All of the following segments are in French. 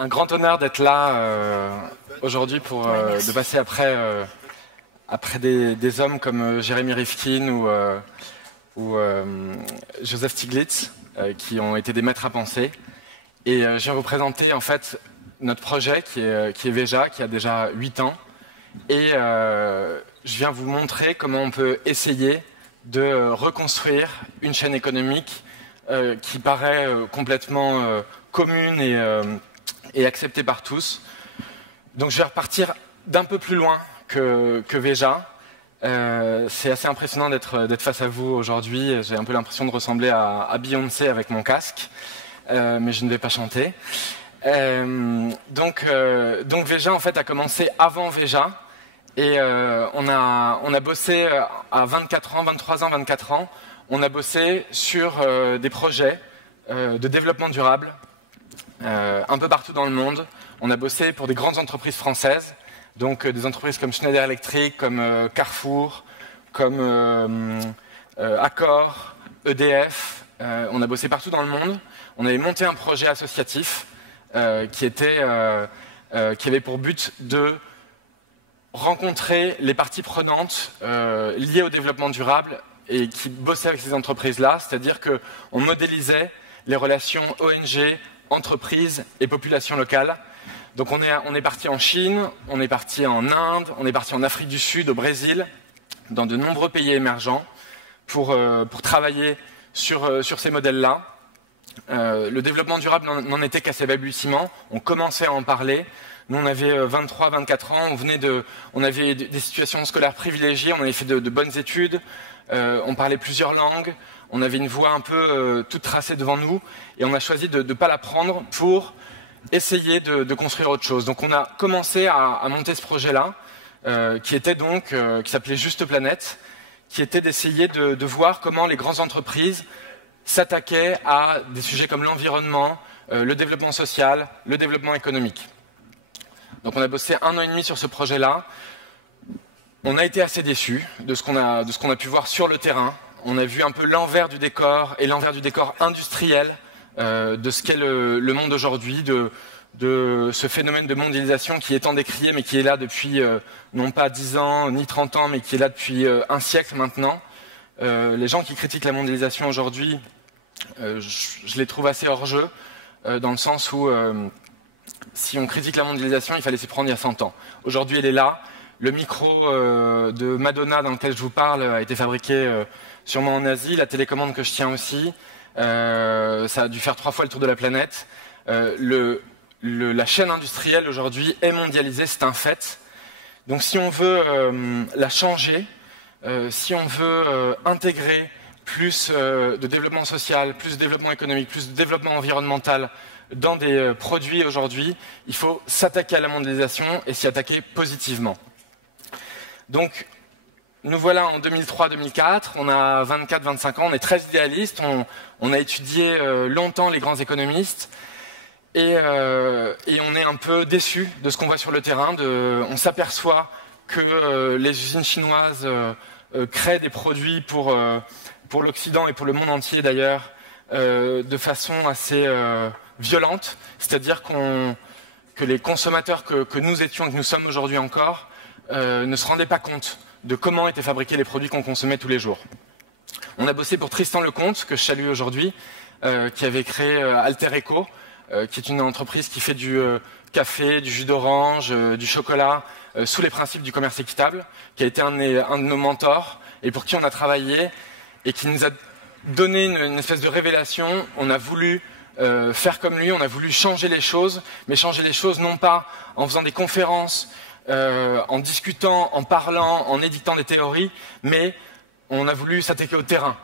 un grand honneur d'être là aujourd'hui pour de passer après des hommes comme Jérémy Rifkin ou Joseph Stiglitz qui ont été des maîtres à penser. Et je vais vous présenter en fait notre projet qui est Veja, qui a déjà 8 ans. Et je viens vous montrer comment on peut essayer de reconstruire une chaîne économique qui paraît complètement commune et acceptée par tous. Donc je vais repartir d'un peu plus loin que Veja. C'est assez impressionnant d'être face à vous aujourd'hui. J'ai un peu l'impression de ressembler à Beyoncé avec mon casque, mais je ne vais pas chanter. Donc Veja en fait a commencé avant Veja. Et on a bossé à 24 ans, 23 ans, 24 ans, on a bossé sur des projets de développement durable un peu partout dans le monde. On a bossé pour des grandes entreprises françaises, donc des entreprises comme Schneider Electric, comme Carrefour, comme Accor, EDF. On a bossé partout dans le monde. On avait monté un projet associatif qui avait pour but de rencontrer les parties prenantes liées au développement durable et qui bossaient avec ces entreprises-là, c'est-à-dire qu'on modélisait les relations ONG, entreprises et population locale. Donc on est parti en Chine, on est parti en Inde, on est parti en Afrique du Sud, au Brésil, dans de nombreux pays émergents pour travailler sur ces modèles-là. Le développement durable n'en était qu'à ses balbutiements, on commençait à en parler. Nous, on avait 23, 24 ans, on avait des situations scolaires privilégiées, on avait fait de bonnes études, on parlait plusieurs langues, on avait une voie un peu toute tracée devant nous, et on a choisi de ne pas la prendre pour essayer de construire autre chose. Donc on a commencé à monter ce projet-là, qui s'appelait Juste Planète, qui était d'essayer de voir comment les grandes entreprises s'attaquaient à des sujets comme l'environnement, le développement social, le développement économique. Donc on a bossé 1 an et demi sur ce projet-là. On a été assez déçus de ce qu'on a pu voir sur le terrain. On a vu un peu l'envers du décor et l'envers du décor industriel de ce qu'est le monde aujourd'hui, de ce phénomène de mondialisation qui est tant décrié, mais qui est là depuis non pas 10 ans ni 30 ans, mais qui est là depuis un siècle maintenant. Les gens qui critiquent la mondialisation aujourd'hui, je les trouve assez hors jeu, dans le sens où si on critique la mondialisation, il fallait s'y prendre il y a 100 ans. Aujourd'hui, elle est là. Le micro de Madonna dans lequel je vous parle a été fabriqué sûrement en Asie. La télécommande que je tiens aussi, ça a dû faire 3 fois le tour de la planète. La chaîne industrielle aujourd'hui est mondialisée, c'est un fait. Donc si on veut la changer, si on veut intégrer plus de développement social, plus de développement économique, plus de développement environnemental dans des produits aujourd'hui, il faut s'attaquer à la mondialisation et s'y attaquer positivement. Donc, nous voilà en 2003-2004, on a 24-25 ans, on est très idéaliste, on a étudié longtemps les grands économistes et on est un peu déçus de ce qu'on voit sur le terrain. On s'aperçoit que les usines chinoises créent des produits pour l'Occident et pour le monde entier d'ailleurs de façon assez violente, c'est-à-dire que les consommateurs que nous étions et que nous sommes aujourd'hui encore ne se rendaient pas compte de comment étaient fabriqués les produits qu'on consommait tous les jours. On a bossé pour Tristan Lecomte, que je salue aujourd'hui, qui avait créé Alter Eco, qui est une entreprise qui fait du café, du jus d'orange, du chocolat, sous les principes du commerce équitable, qui a été un de nos mentors et pour qui on a travaillé et qui nous a donné une espèce de révélation. On a voulu faire comme lui, on a voulu changer les choses, mais changer les choses non pas en faisant des conférences, en discutant, en parlant, en édictant des théories, mais on a voulu s'attaquer au terrain,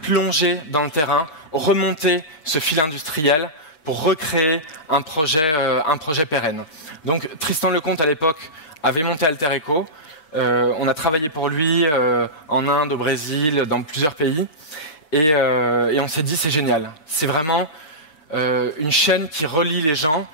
plonger dans le terrain, remonter ce fil industriel pour recréer un projet pérenne. Donc Tristan Lecomte à l'époque avait monté Alter Eco, on a travaillé pour lui en Inde, au Brésil, dans plusieurs pays, et on s'est dit c'est génial, c'est vraiment une chaîne qui relie les gens,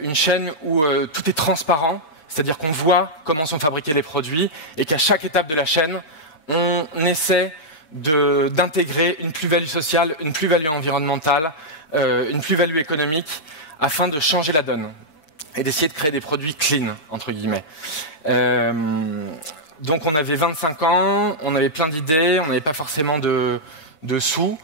une chaîne où tout est transparent, c'est-à-dire qu'on voit comment sont fabriqués les produits et qu'à chaque étape de la chaîne, on essaie d'intégrer une plus-value sociale, une plus-value environnementale, une plus-value économique afin de changer la donne et d'essayer de créer des produits clean, entre guillemets. Donc on avait 25 ans, on avait plein d'idées, on n'avait pas forcément de sous.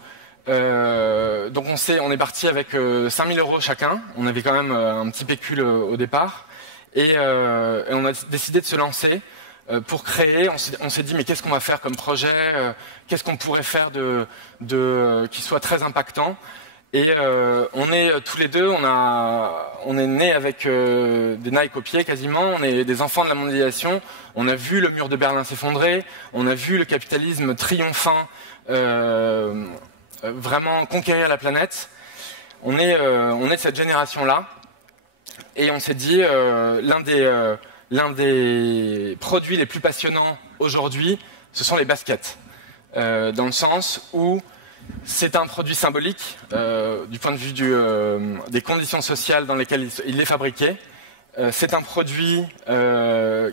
Donc on est parti avec 5 000 € chacun. On avait quand même un petit pécule au départ. Et on a décidé de se lancer pour créer. On s'est dit mais qu'est-ce qu'on va faire comme projet, qu'est-ce qu'on pourrait faire qui soit très impactant. Et on est tous les deux, on est nés avec des Nike au pied quasiment, on est des enfants de la mondialisation, on a vu le mur de Berlin s'effondrer, on a vu le capitalisme triomphant vraiment conquérir la planète. On est de cette génération-là, et on s'est dit l'un des produits les plus passionnants aujourd'hui, ce sont les baskets, dans le sens où c'est un produit symbolique du point de vue des conditions sociales dans lesquelles il est fabriqué. C'est un produit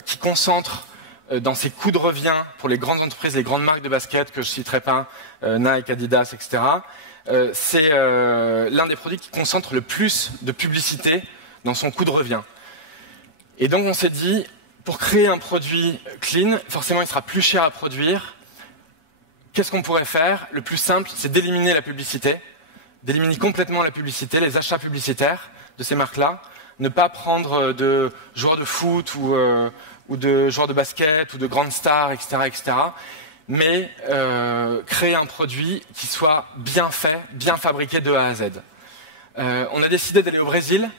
qui concentre dans ses coûts de revient pour les grandes entreprises, les grandes marques de basket que je ne citerai pas, Nike, Adidas, etc. C'est l'un des produits qui concentre le plus de publicité dans son coût de revient. Et donc on s'est dit, pour créer un produit clean, forcément il sera plus cher à produire. Qu'est-ce qu'on pourrait faire? Le plus simple, c'est d'éliminer la publicité, d'éliminer complètement la publicité, les achats publicitaires de ces marques-là, ne pas prendre de joueurs de foot ou de joueurs de basket ou de grandes stars, etc., etc., mais créer un produit qui soit bien fait, bien fabriqué de A à Z. On a décidé d'aller au Brésil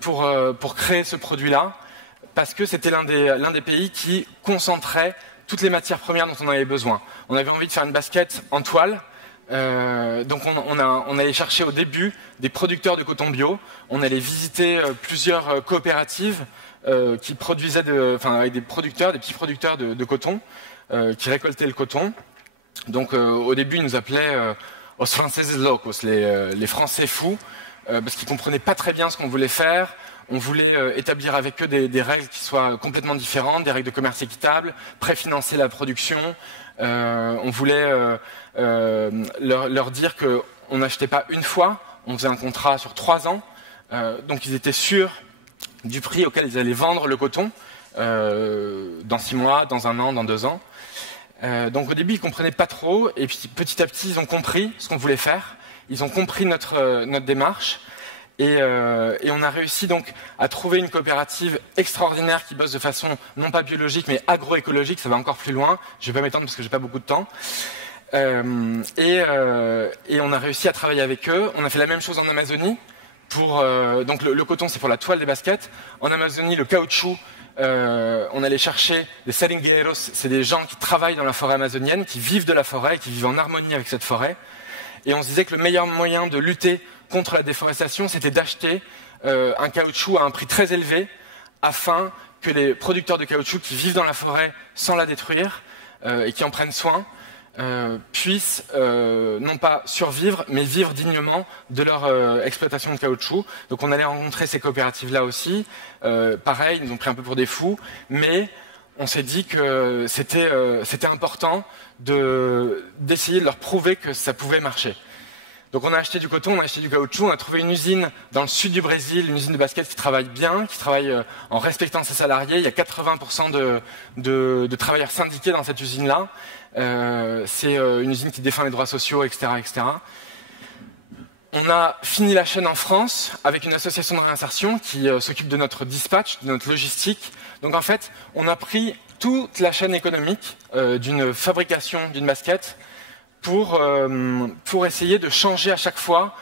pour créer ce produit-là, parce que c'était l'un des pays qui concentrait toutes les matières premières dont on avait besoin. On avait envie de faire une basket en toile, donc on allait chercher au début des producteurs de coton bio, on allait visiter plusieurs coopératives qui produisaient avec des petits producteurs de coton, qui récoltaient le coton. Donc au début ils nous appelaient os franceses locos, les Français fous, parce qu'ils ne comprenaient pas très bien ce qu'on voulait faire. On voulait établir avec eux des règles qui soient complètement différentes, des règles de commerce équitable, préfinancer la production. On voulait leur dire qu'on n'achetait pas une fois, on faisait un contrat sur 3 ans. Donc ils étaient sûrs du prix auquel ils allaient vendre le coton dans 6 mois, dans 1 an, dans 2 ans. Donc au début ils ne comprenaient pas trop, et puis petit à petit ils ont compris ce qu'on voulait faire. Ils ont compris notre démarche. Et on a réussi donc à trouver une coopérative extraordinaire qui bosse de façon non pas biologique mais agroécologique, ça va encore plus loin, je ne vais pas m'étendre parce que j'ai pas beaucoup de temps. Et on a réussi à travailler avec eux. On a fait la même chose en Amazonie. Donc le coton c'est pour la toile des baskets. En Amazonie le caoutchouc, on allait chercher des seringueiros, c'est des gens qui travaillent dans la forêt amazonienne, qui vivent de la forêt, qui vivent en harmonie avec cette forêt. Et on se disait que le meilleur moyen de lutter contre la déforestation, c'était d'acheter un caoutchouc à un prix très élevé afin que les producteurs de caoutchouc qui vivent dans la forêt sans la détruire et qui en prennent soin puissent non pas survivre, mais vivre dignement de leur exploitation de caoutchouc. Donc on allait rencontrer ces coopératives-là aussi. Pareil, ils nous ont pris un peu pour des fous, mais on s'est dit que c'était important d'essayer de leur prouver que ça pouvait marcher. Donc on a acheté du coton, on a acheté du caoutchouc, on a trouvé une usine dans le sud du Brésil, une usine de basket qui travaille bien, qui travaille en respectant ses salariés. Il y a 80% de travailleurs syndiqués dans cette usine-là. C'est une usine qui défend les droits sociaux, etc., etc. On a fini la chaîne en France avec une association de réinsertion qui s'occupe de notre dispatch, de notre logistique. Donc en fait, on a pris toute la chaîne économique d'une fabrication d'une basket pour essayer de changer à chaque fois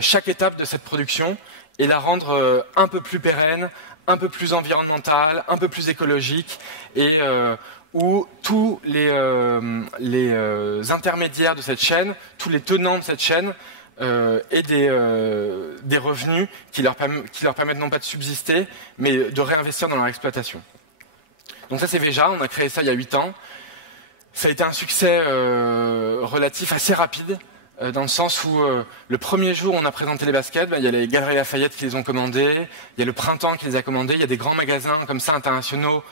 chaque étape de cette production et la rendre un peu plus pérenne, un peu plus environnementale, un peu plus écologique, et où tous les intermédiaires de cette chaîne, tous les tenants de cette chaîne aient des revenus qui leur permettent non pas de subsister, mais de réinvestir dans leur exploitation. Donc ça c'est Veja, on a créé ça il y a 8 ans. Ça a été un succès relatif assez rapide, dans le sens où le premier jour où on a présenté les baskets, il y a les Galeries Lafayette qui les ont commandées, il y a le Printemps qui les a commandées, il y a des grands magasins comme ça internationaux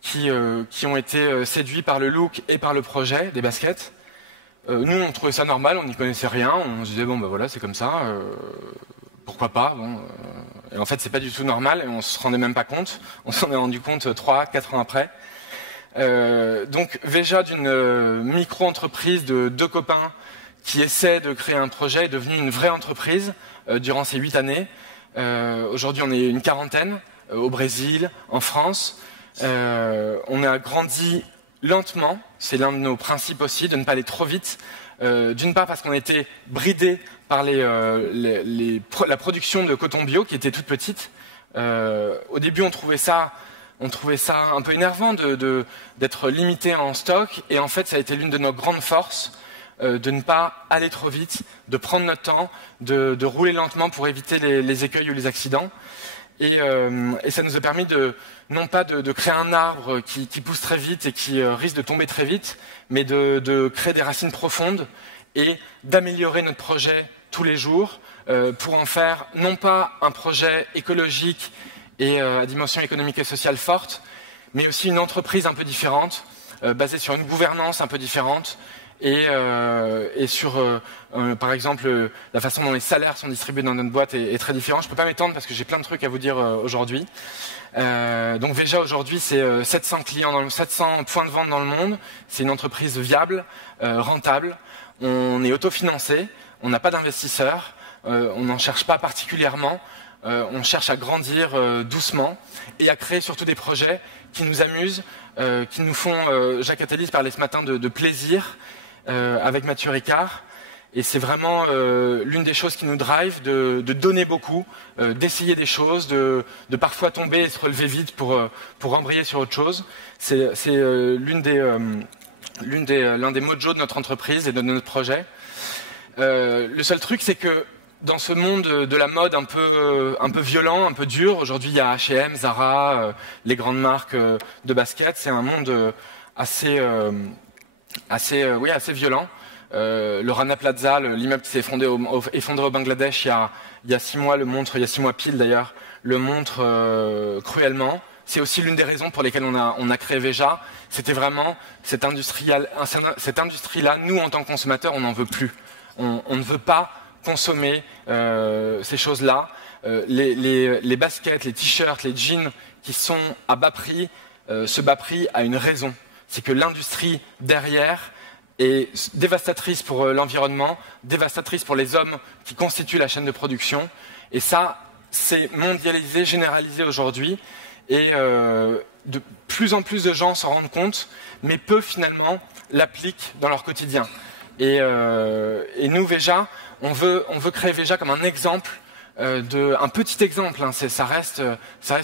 qui ont été séduits par le look et par le projet des baskets. Nous, on trouvait ça normal, on n'y connaissait rien, on se disait, bon, ben voilà, c'est comme ça, pourquoi pas, bon, et en fait, c'est pas du tout normal, et on se rendait même pas compte, on s'en est rendu compte 3-4 ans après. Donc, Veja, d'une micro-entreprise de 2 copains qui essaient de créer un projet, est devenue une vraie entreprise durant ces 8 années. Aujourd'hui, on est une quarantaine, au Brésil, en France. On a grandi lentement, c'est l'un de nos principes aussi, de ne pas aller trop vite. D'une part parce qu'on était bridé par la production de coton bio qui était toute petite. Au début, on trouvait ça un peu énervant d'être limité en stock. Et en fait, ça a été l'une de nos grandes forces, de ne pas aller trop vite, de prendre notre temps, de rouler lentement pour éviter les écueils ou les accidents. Et ça nous a permis non pas de créer un arbre qui pousse très vite et qui risque de tomber très vite, mais de créer des racines profondes et d'améliorer notre projet tous les jours pour en faire non pas un projet écologique et à dimension économique et sociale forte, mais aussi une entreprise un peu différente, basée sur une gouvernance un peu différente, et sur, par exemple, la façon dont les salaires sont distribués dans notre boîte est très différente. Je ne peux pas m'étendre parce que j'ai plein de trucs à vous dire aujourd'hui. Donc Veja aujourd'hui, c'est 700 clients, 700 points de vente dans le monde. C'est une entreprise viable, rentable. On est autofinancé, on n'a pas d'investisseurs, on n'en cherche pas particulièrement. On cherche à grandir doucement et à créer surtout des projets qui nous amusent, qui nous font, Jacques Attali parlait ce matin de plaisir avec Mathieu Ricard. Et c'est vraiment l'une des choses qui nous drive, de donner beaucoup, d'essayer des choses, de parfois tomber et se relever vite pour embrayer sur autre chose. C'est l'un des mojos de notre entreprise et de notre projet. Le seul truc, c'est que dans ce monde de la mode un peu violent, un peu dur, aujourd'hui il y a H&M, Zara, les grandes marques de basket, c'est un monde assez violent. Le Rana Plaza, l'immeuble qui s'est effondré au Bangladesh il y a 6 mois, il y a 6 mois pile d'ailleurs, le montre cruellement. C'est aussi l'une des raisons pour lesquelles on a créé Veja. C'était vraiment cette industrie-là, nous en tant que consommateurs, on n'en veut plus. On ne veut pas consommer ces choses-là. Les baskets, les t-shirts, les jeans qui sont à bas prix, ce bas prix a une raison. C'est que l'industrie derrière est dévastatrice pour l'environnement, dévastatrice pour les hommes qui constituent la chaîne de production. Et ça, c'est mondialisé, généralisé aujourd'hui. Et de plus en plus de gens s'en rendent compte, mais peu finalement l'appliquent dans leur quotidien. Et nous, Veja, on veut créer Veja comme un exemple, un petit exemple, hein, ça reste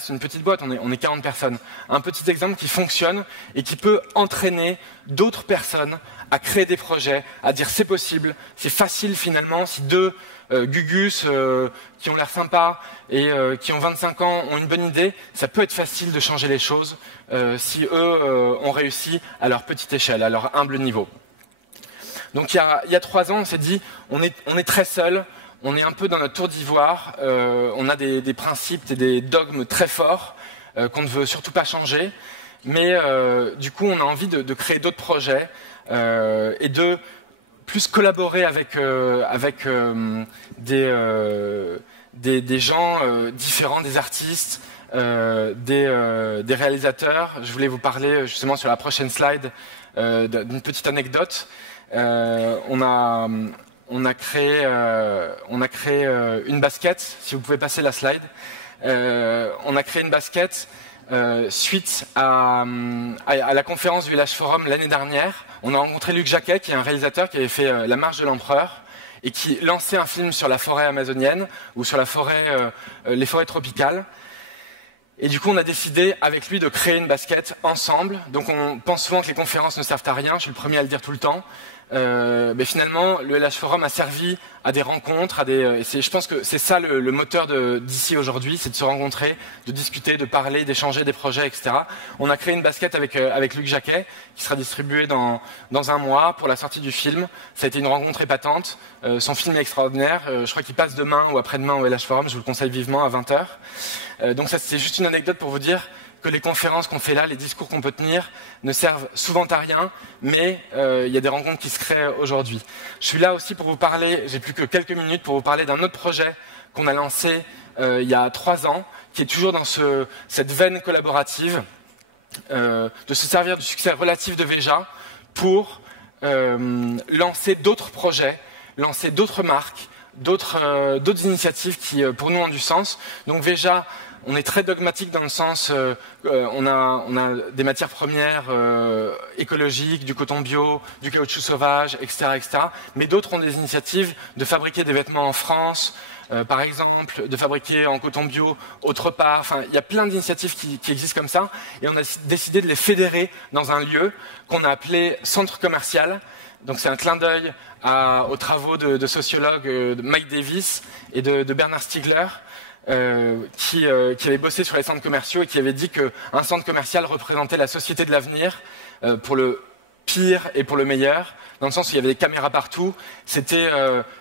une petite boîte, on est 40 personnes, un petit exemple qui fonctionne et qui peut entraîner d'autres personnes à créer des projets, à dire c'est possible, c'est facile finalement, si 2 Gugus qui ont l'air sympas et qui ont 25 ans ont une bonne idée, ça peut être facile de changer les choses si eux ont réussi à leur petite échelle, à leur humble niveau. Donc il y a 3 ans, on s'est dit, on est très seul, on est un peu dans notre tour d'ivoire, on a des principes et des dogmes très forts qu'on ne veut surtout pas changer, mais du coup on a envie de créer d'autres projets et de plus collaborer avec des gens différents, des artistes, des réalisateurs. Je voulais vous parler justement sur la prochaine slide d'une petite anecdote. On a créé une basket, si vous pouvez passer la slide. On a créé une basket suite à la conférence du Village Forum l'année dernière. On a rencontré Luc Jacquet, qui est un réalisateur qui avait fait La Marche de l'Empereur et qui lançait un film sur la forêt amazonienne ou sur les forêts tropicales. Et du coup, on a décidé avec lui de créer une basket ensemble. Donc on pense souvent que les conférences ne servent à rien, je suis le premier à le dire tout le temps. Mais finalement, le LH Forum a servi à des rencontres, je pense que c'est ça le moteur d'ici aujourd'hui, c'est de se rencontrer, de discuter, de parler, d'échanger des projets, etc. On a créé une basket avec Luc Jacquet, qui sera distribuée dans 1 mois pour la sortie du film. Ça a été une rencontre épatante. Son film est extraordinaire. Je crois qu'il passe demain ou après-demain au LH Forum. Je vous le conseille vivement à 20h. Donc ça, c'est juste une anecdote pour vous dire que les conférences qu'on fait là, les discours qu'on peut tenir, ne servent souvent à rien, mais il y a des rencontres qui se créent aujourd'hui. Je suis là aussi pour vous parler, j'ai plus que quelques minutes pour vous parler d'un autre projet qu'on a lancé il y a 3 ans, qui est toujours dans cette veine collaborative, de se servir du succès relatif de Veja pour lancer d'autres projets, lancer d'autres marques, d'autres initiatives qui, pour nous, ont du sens. Donc Veja, on est très dogmatique dans le sens, on a des matières premières écologiques, du coton bio, du caoutchouc sauvage, etc., etc. Mais d'autres ont des initiatives de fabriquer des vêtements en France, par exemple, de fabriquer en coton bio autre part. Enfin, il y a plein d'initiatives qui existent comme ça, et on a décidé de les fédérer dans un lieu qu'on a appelé centre commercial. Donc c'est un clin d'œil aux travaux de sociologues de Mike Davis et de Bernard Stiegler, qui avaient bossé sur les centres commerciaux et qui avaient dit qu'un centre commercial représentait la société de l'avenir, pour le pire et pour le meilleur, dans le sens où il y avait des caméras partout. C'était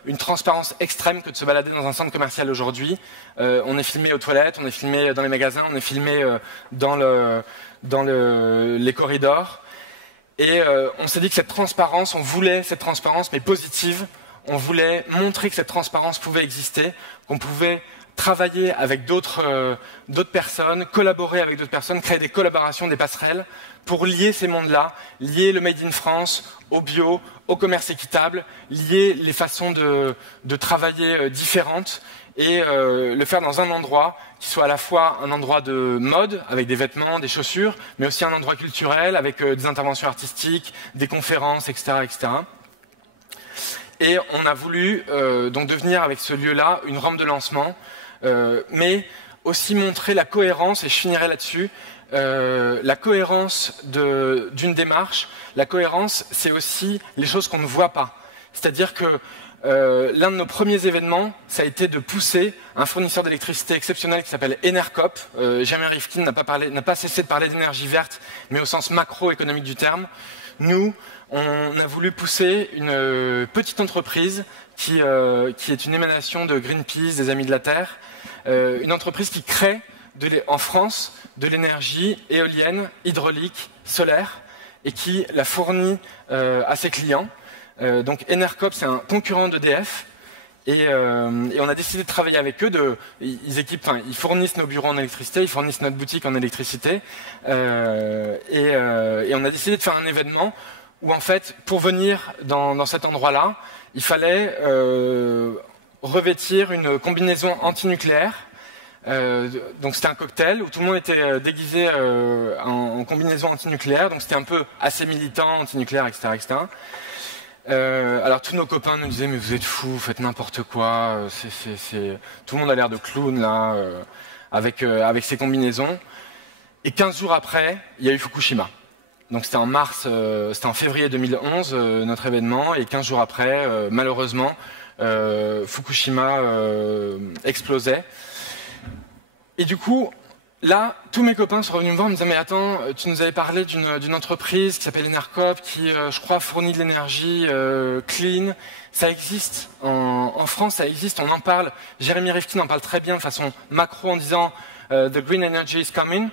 une transparence extrême que de se balader dans un centre commercial aujourd'hui. On est filmé aux toilettes, on est filmé dans les magasins, on est filmé dans les corridors. Et on s'est dit que cette transparence, on voulait cette transparence, mais positive. On voulait montrer que cette transparence pouvait exister, qu'on pouvait travailler avec d'autres personnes, collaborer avec d'autres personnes, créer des collaborations, des passerelles, pour lier ces mondes-là, lier le Made in France au bio, au commerce équitable, lier les façons de travailler différentes, et le faire dans un endroit qui soit à la fois un endroit de mode, avec des vêtements, des chaussures, mais aussi un endroit culturel, avec des interventions artistiques, des conférences, etc., etc. Et on a voulu donc devenir avec ce lieu-là une rampe de lancement, mais aussi montrer la cohérence, et je finirai là-dessus, la cohérence d'une démarche. La cohérence, c'est aussi les choses qu'on ne voit pas. C'est-à-dire que l'un de nos premiers événements, ça a été de pousser un fournisseur d'électricité exceptionnel qui s'appelle Enercop. Jeremy Rifkin n'a pas cessé de parler d'énergie verte, mais au sens macroéconomique du terme. Nous, on a voulu pousser une petite entreprise qui est une émanation de Greenpeace, des Amis de la Terre, une entreprise qui crée en France de l'énergie éolienne, hydraulique, solaire, et qui la fournit à ses clients. Donc Enercop, c'est un concurrent d'EDF, et on a décidé de travailler avec eux. Ils fournissent nos bureaux en électricité, ils fournissent notre boutique en électricité, et on a décidé de faire un événement où, en fait, pour venir dans cet endroit-là, il fallait revêtir une combinaison antinucléaire. Donc c'était un cocktail où tout le monde était déguisé en combinaison antinucléaire, donc c'était un peu assez militant, antinucléaire, etc., etc. Alors tous nos copains nous disaient: mais vous êtes fous, vous faites n'importe quoi, tout le monde a l'air de clown là, avec ces combinaisons. Et 15 jours après, il y a eu Fukushima. Donc c'était en février 2011, notre événement, et 15 jours après, malheureusement, Fukushima explosait. Et du coup, là, tous mes copains sont revenus me voir en me disant: mais attends, tu nous avais parlé d'une entreprise qui s'appelle Enercop, qui, je crois, fournit de l'énergie clean. Ça existe. En France, ça existe, on en parle. Jeremy Rifkin en parle très bien de façon macro en disant The green energy is coming.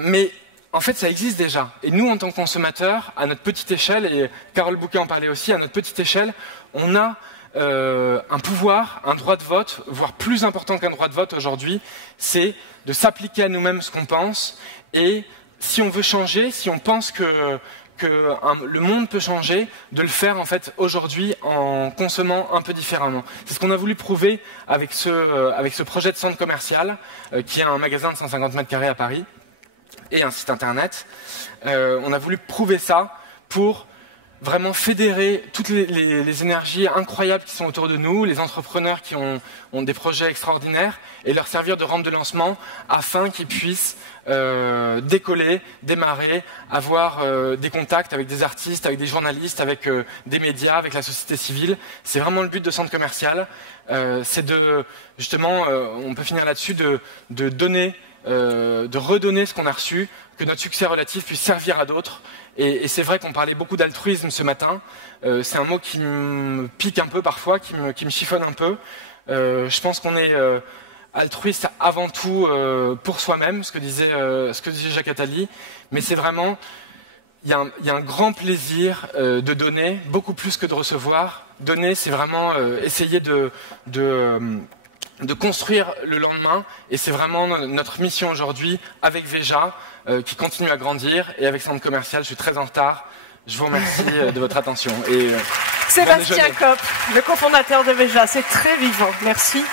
Mais en fait, ça existe déjà. Et nous, en tant que consommateurs, à notre petite échelle, et Carole Bouquet en parlait aussi, à notre petite échelle, on a un pouvoir, un droit de vote, voire plus important qu'un droit de vote aujourd'hui, c'est de s'appliquer à nous-mêmes ce qu'on pense. Et si on veut changer, si on pense que le monde peut changer, de le faire en fait aujourd'hui en consommant un peu différemment. C'est ce qu'on a voulu prouver avec ce projet de centre commercial, qui est un magasin de 150 mètres carrés à Paris, et un site internet. On a voulu prouver ça pour vraiment fédérer toutes les énergies incroyables qui sont autour de nous, les entrepreneurs qui ont des projets extraordinaires, et leur servir de rampe de lancement afin qu'ils puissent décoller, démarrer, avoir des contacts avec des artistes, avec des journalistes, avec des médias, avec la société civile. C'est vraiment le but de Centre Commercial. C'est justement, on peut finir là-dessus, de donner, de redonner ce qu'on a reçu, que notre succès relatif puisse servir à d'autres. Et c'est vrai qu'on parlait beaucoup d'altruisme ce matin. C'est un mot qui me pique un peu parfois, qui me chiffonne un peu. Je pense qu'on est altruiste avant tout pour soi-même, ce que disait Jacques Attali, mais c'est vraiment, il y a un grand plaisir de donner, beaucoup plus que de recevoir. Donner, c'est vraiment essayer de construire le lendemain, et c'est vraiment notre mission aujourd'hui avec Veja, qui continue à grandir, et avec Centre Commercial, je suis très en retard. Je vous remercie de votre attention. Et, Sébastien Kopp, le cofondateur de Veja, c'est très vivant. Merci.